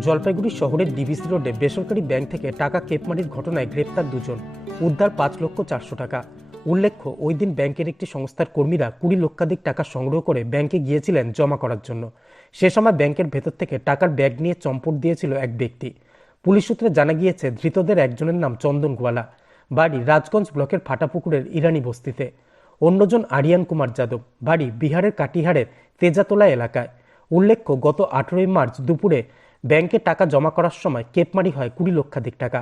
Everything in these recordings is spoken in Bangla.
জলপাইগুড়ি শহরের ডিবিসি রোডে বেসরকারি ব্যাংক থেকে টাকা কেপমারির ঘটনায় গ্রেপ্তার দুজন। উদ্ধার পাঁচ লক্ষ চারশো টাকা। উল্লেখ্য, ওই দিন ব্যাংকের একটি সংস্থার কর্মীরা কুড়ি লক্ষাধিক টাকা সংগ্রহ করে ব্যাংকে গিয়েছিলেন জমা করার জন্য। সে সময় ব্যাংকের ভেতর থেকে টাকার ব্যাগ নিয়ে চম্পট দিয়েছিল এক ব্যক্তি। পুলিশ সূত্রে জানা গিয়েছে, ধৃতদের একজনের নাম চন্দন গোয়ালা। বাড়ি রাজগঞ্জ ব্লকের ফাটাপুকুরের ইরানি বস্তিতে। অন্যজন আরিয়ান কুমার যাদব। বাড়ি বিহারের কাটিহারের তেজাতলা এলাকায়। উল্লেখ্য, গত আঠেরোই মার্চ দুপুরে ব্যাংকে টাকা জমা করার সময় কেপমারি হয় কুড়ি লক্ষাধিক টাকা।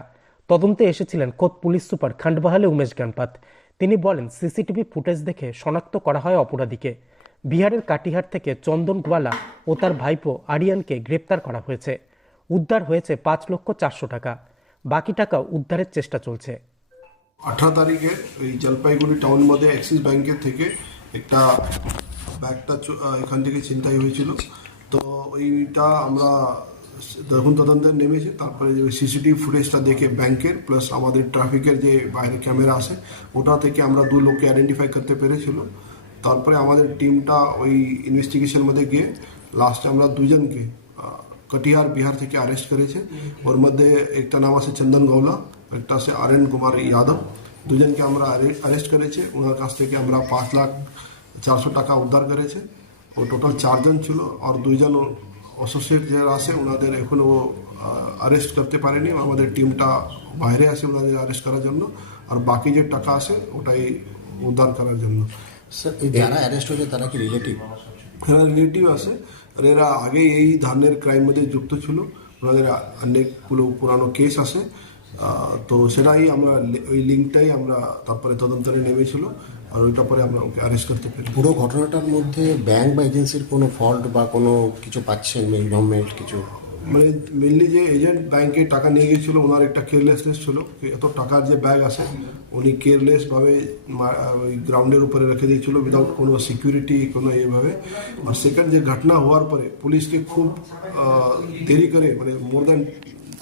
তদন্তে এসেছিলেন খোদ পুলিশ সুপার খান্ডবাহালে উমেশ জ্ঞানপাত। তিনি বলেন, সিসিটিভি ফুটেজ দেখে শনাক্ত করা হয় অপরাধীকে। বিহারের কাটিহার থেকে চন্দন গোয়ালা ও তার ভাইপো আরিয়ানকে গ্রেপ্তার করা হয়েছে। উদ্ধার হয়েছে পাঁচ লক্ষ চারশো টাকা। বাকি টাকা উদ্ধারের চেষ্টা চলছে। আঠারো তারিখে ওই জলপাইগুড়ি টাউন মধ্যে অ্যাক্সিস ব্যাংকের থেকে একটা ব্যাগটা এখান থেকে ছিনতাই হয়েছিল। তো ওইটা আমরা দেখুন তদন্তে নেমেছে, তারপরে যে সিসিটিভি ফুটেজটা দেখে ব্যাংকের প্লাস আমাদের ট্রাফিকের যে বাইরে ক্যামেরা আছে, ওটা থেকে আমরা দু লোককে আইডেন্টিফাই করতে পেরেছিল। তারপরে আমাদের টিমটা ওই ইনভেস্টিগেশন মধ্যে গিয়ে লাস্টে আমরা দুজনকে কটিহার, বিহার থেকে অ্যারেস্ট করেছে। ওর মধ্যে একটা নাম আছে চন্দন গৌলা একটা আছে আরেন কুমার যাদব। দুজনকে আমরা অ্যারেস্ট করেছে। ওনার কাছ থেকে আমরা পাঁচ লাখ চারশো টাকা উদ্ধার করেছে। ও টোটাল চারজন ছিল। আর দুইজন অ্যাসোসিয়েট যারা আছে ওনাদের এখনও আরেস্ট করতে পারেনি। আমাদের টিমটা বাইরে আছে ওনাদের আরেস্ট করার জন্য। আর বাকি যে টাকা আছে ওটাই উদ্ধার করার জন্য। যারা অ্যারেস্ট হয়েছে তারা কি রিলেটিভ এরা রিলেটিভ আছে। আর এরা আগে এই ধানের ক্রাইম মধ্যে যুক্ত ছিল। ওনাদের অনেকগুলো পুরানো কেস আছে। তো সেটাই আমরা ওই লিঙ্কটাই আমরা তারপরে তদন্তে নেমেছিল আর ওইটা পরে আমরা ওকে অ্যারেস্ট করতে পারি পুরো ঘটনাটার মধ্যে ব্যাংক বা এজেন্সির কোনো ফল্ট বা কোনো কিছু পাচ্ছেন গভর্নমেন্ট কিছু? মানে মেনলি যে এজেন্ট ব্যাংকে টাকা নিয়ে গেছিল ওনার একটা কেয়ারলেসনেস ছিল। এত টাকার যে ব্যাগ আছে উনি কেয়ারলেসভাবে ওই গ্রাউন্ডের উপরে রেখে দিয়েছিল উইদাউট কোনো সিকিউরিটি কোনো এভাবে। আর সেকেন্ড যে ঘটনা হওয়ার পরে পুলিশকে খুব দেরি করে মানে মোর দ্যান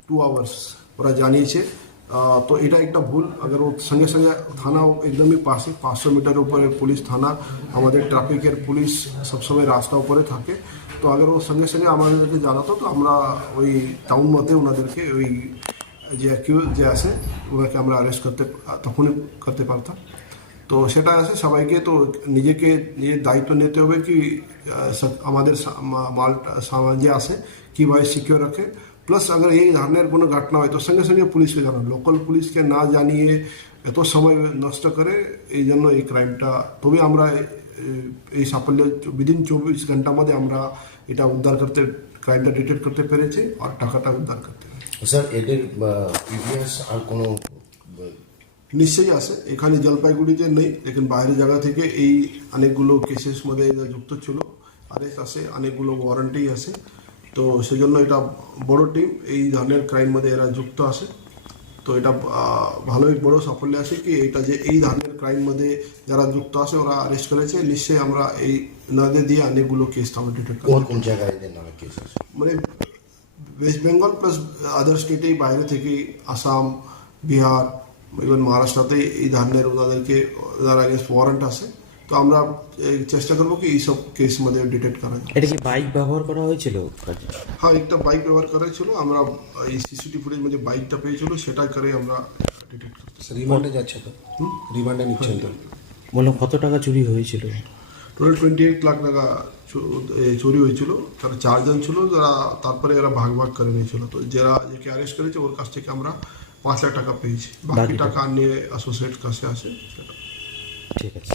টু আওয়ার্স ওরা জানিয়েছে আহ, তো এটা একটা ভুল আগে ও সঙ্গে সঙ্গে থানাও একদমই পাশে পাঁচশো মিটার উপরে পুলিশ থানা আমাদের ট্রাফিকের পুলিশ সবসময় রাস্তা উপরে থাকে তো আগের ও সঙ্গে সঙ্গে আমাদেরকে জানাতো তো আমরা ওই টাউন মতে ওনাদেরকে ওই যে অ্যাকিউজ যে আছে ওনাকে আমরা অ্যারেস্ট করতে তখনই করতে পারতাম তো সেটা আছে সবাইকে তো নিজেকে নিজের দায়িত্ব নিতে হবে কি আহ, সব- আমাদের সা- মা- মালটা সামান যে আছে কীভাবে সিকিউর রাখে প্লাস আগে এই ধরনের কোনো ঘটনা হয় তো সঙ্গে সঙ্গে পুলিশকে জানানো লোকাল পুলিশকে না জানিয়ে এত সময় নষ্ট করে এই জন্য এই ক্রাইমটা তবে আমরা এই সাফল্য উইদিন চব্বিশ ঘণ্টার মধ্যে আমরা এটা উদ্ধার করতে ক্রাইমটা ডিটেক্ট করতে পেরেছি আর টাকাটা উদ্ধার করতে স্যার এদের প্রিভিয়াস আর কোনো নিশ্চয়ই আছে এখানে জলপাইগুড়িতে নেই লেকিন বাইরের জায়গা থেকে এই অনেকগুলো কেসেস মধ্যে যুক্ত ছিল আরেস্ট আছে অনেকগুলো ওয়ারেন্টি আছে তো সেজন্য এটা বড় টিম এই ধরনের ক্রাইম মধ্যে এরা যুক্ত আছে। তো এটা ভালোই বড় সাফল্য আছে কি এটা যে এই ধরনের ক্রাইম মধ্যে যারা যুক্ত আছে ওরা অ্যারেস্ট করেছে। নিশ্চয়ই আমরা এই নাদের দিয়ে অনেকগুলো কেস আমরা ডিটেক্ট কোন কোন জায়গায় এদের নামে কেস আছে? মানে ওয়েস্ট বেঙ্গল প্লাস আদার স্টেটেই বাইরে থেকে আসাম বিহার ইভেন মহারাষ্ট্রতে এই ধরনের ওনাদেরকে ওনার আগেন্স্ট ওয়ারেন্ট আছে। তো আমরা চেষ্টা করব কি এইসব কেস মধ্যে ডিটেক্ট করা যায় এটা কি বাইক ব্যবহার করা হয়েছিল? হ্যাঁ একটা বাইক ব্যবহার করা ছিল আমরা এই সিসিটিভি ফুটেজ মধ্যে বাইকটা পেয়েছিল সেটা করে আমরা ডিটেক্ট করতে রিমান্ডে যাচ্ছে তো? রিমান্ডে নিচ্ছেন তো? বললাম কত টাকা চুরি হয়েছিল? টোটাল টোয়েন্টি এইট লাখ টাকা চুরি হয়েছিল। তারা চারজন ছিল যারা তারপরে এরা ভাগ ভাগ করে নিয়েছিল। তো যারা যাকে অ্যারেস্ট করেছে ওর কাছ থেকে আমরা পাঁচ লাখ টাকা পেয়েছি। বাকি বাকি টাকা নিয়ে অ্যাসোসিয়েট কাছে আছে। সেটা। ঠিক আছে।